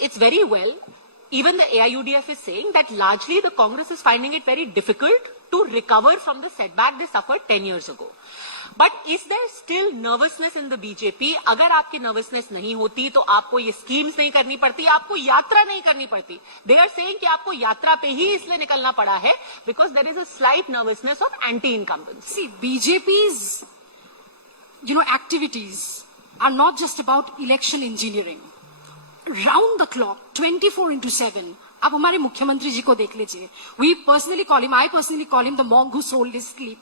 it's very well. Even the AIUDF is saying that largely the Congress is finding it very difficult to recover from the setback they suffered 10 years ago. But is there still nervousness in the BJP? अगर आपकी nervousness नहीं होती तो आपको ये schemes नहीं करनी पड़ती, आपको यात्रा नहीं करनी पड़ती. They are saying कि आपको यात्रा पे ही इसलिए निकलना पड़ा है because there is a slight nervousness of anti-incumbents. See, BJP's, activities are not just about election engineering. Round the clock, 24/7. अब हमारे मुख्यमंत्री जी को देख लीजिए. I personally call him the monk who sold his sleep.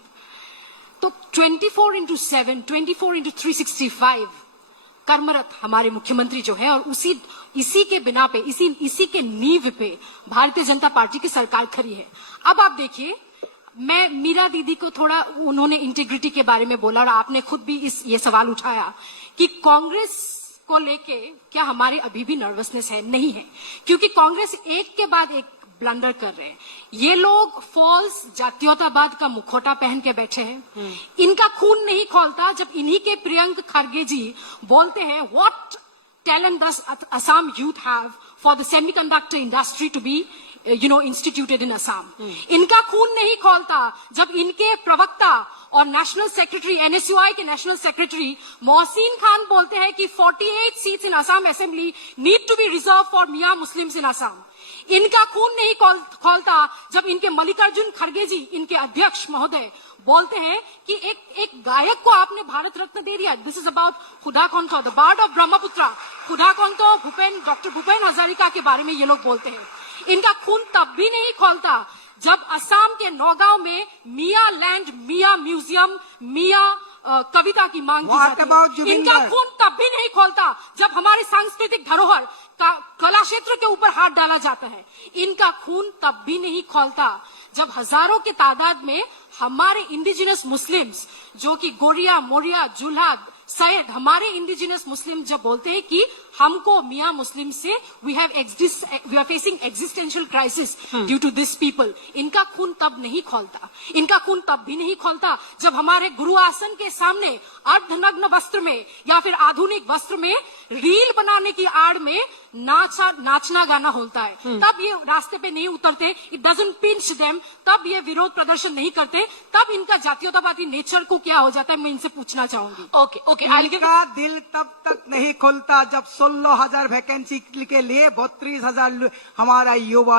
तो 24/7, 24/365 कर्मरत हमारे मुख्यमंत्री जो है, और इसी के बिना पे, इसी के नींव पे भारतीय जनता पार्टी की सरकार खड़ी है. अब आप देखिए, मैं मीरा दीदी को थोड़ा, उन्होंने इंटीग्रिटी के बारे में बोला और आपने खुद भी ये सवाल उठाया कि कांग्रेस को लेके क्या हमारे अभी भी नर्वसनेस है? नहीं है, क्योंकि कांग्रेस एक के बाद एक ब्लंडर कर रहे हैं. ये लोग फॉल्स जातीयतावाद का मुखौटा पहन के बैठे हैं. इनका खून नहीं खौलता जब इन्हीं के प्रियंक खरगे जी बोलते हैं what talent does Assam youth have for the semiconductor industry to be instituted in Assam. इनका खून नहीं खौलता जब इनके प्रवक्ता और नेशनल सेक्रेटरी, NSUI के नेशनल सेक्रेटरी मोहसिन खान बोलते हैं कि 48 seats in Assam assembly need to be reserve for Miya Muslims in Assam. इनका खून नहीं खौलता जब इनके मल्लिकार्जुन खड़गे जी, इनके अध्यक्ष महोदय, बोलते हैं कि एक गायक को आपने भारत रत्न दे दिया. This is about Sudhakantha, the bard of Brahmaputra. Sudhakantha doctor Bhupen Hazarika के बारे में ये लोग बोलते हैं. इनका खून तब भी नहीं खौलता जब असम के नौगांव में मियां लैंड, मियां म्यूजियम, मियां कविता की मांग की जाती है. इनका खून तब भी नहीं खौलता जब हमारे सांस्कृतिक धरोहर का कला क्षेत्र के ऊपर हाथ डाला जाता है. इनका खून तब भी नहीं खौलता जब हजारों के तादाद में हमारे इंडिजिनस मुस्लिम्स, जो कि गोरिया, मोरिया, जुल्हा, सैयद, हमारे इंडिजिनस मुस्लिम जब बोलते हैं कि हमको मियां मुस्लिम से we are facing existential crisis due to this people. इनका खून तब नहीं खौलता. इनका खून तब भी नहीं खौलता जब हमारे गुरु आसन के सामने अर्धनग्न वस्त्र में या फिर आधुनिक वस्त्र में रील बनाने की आड़ में नाचना गाना होता है. तब ये रास्ते पे नहीं उतरते. It doesn't pinch them. तब ये विरोध प्रदर्शन नहीं करते. तब इनका जातीयतावादी नेचर को क्या हो जाता है, मैं इनसे पूछना चाहूंगी. ओके. इनका दिल तब तक नहीं खुलता जब 16,000 वैकेंसी के लिए 32,000 हमारा युवा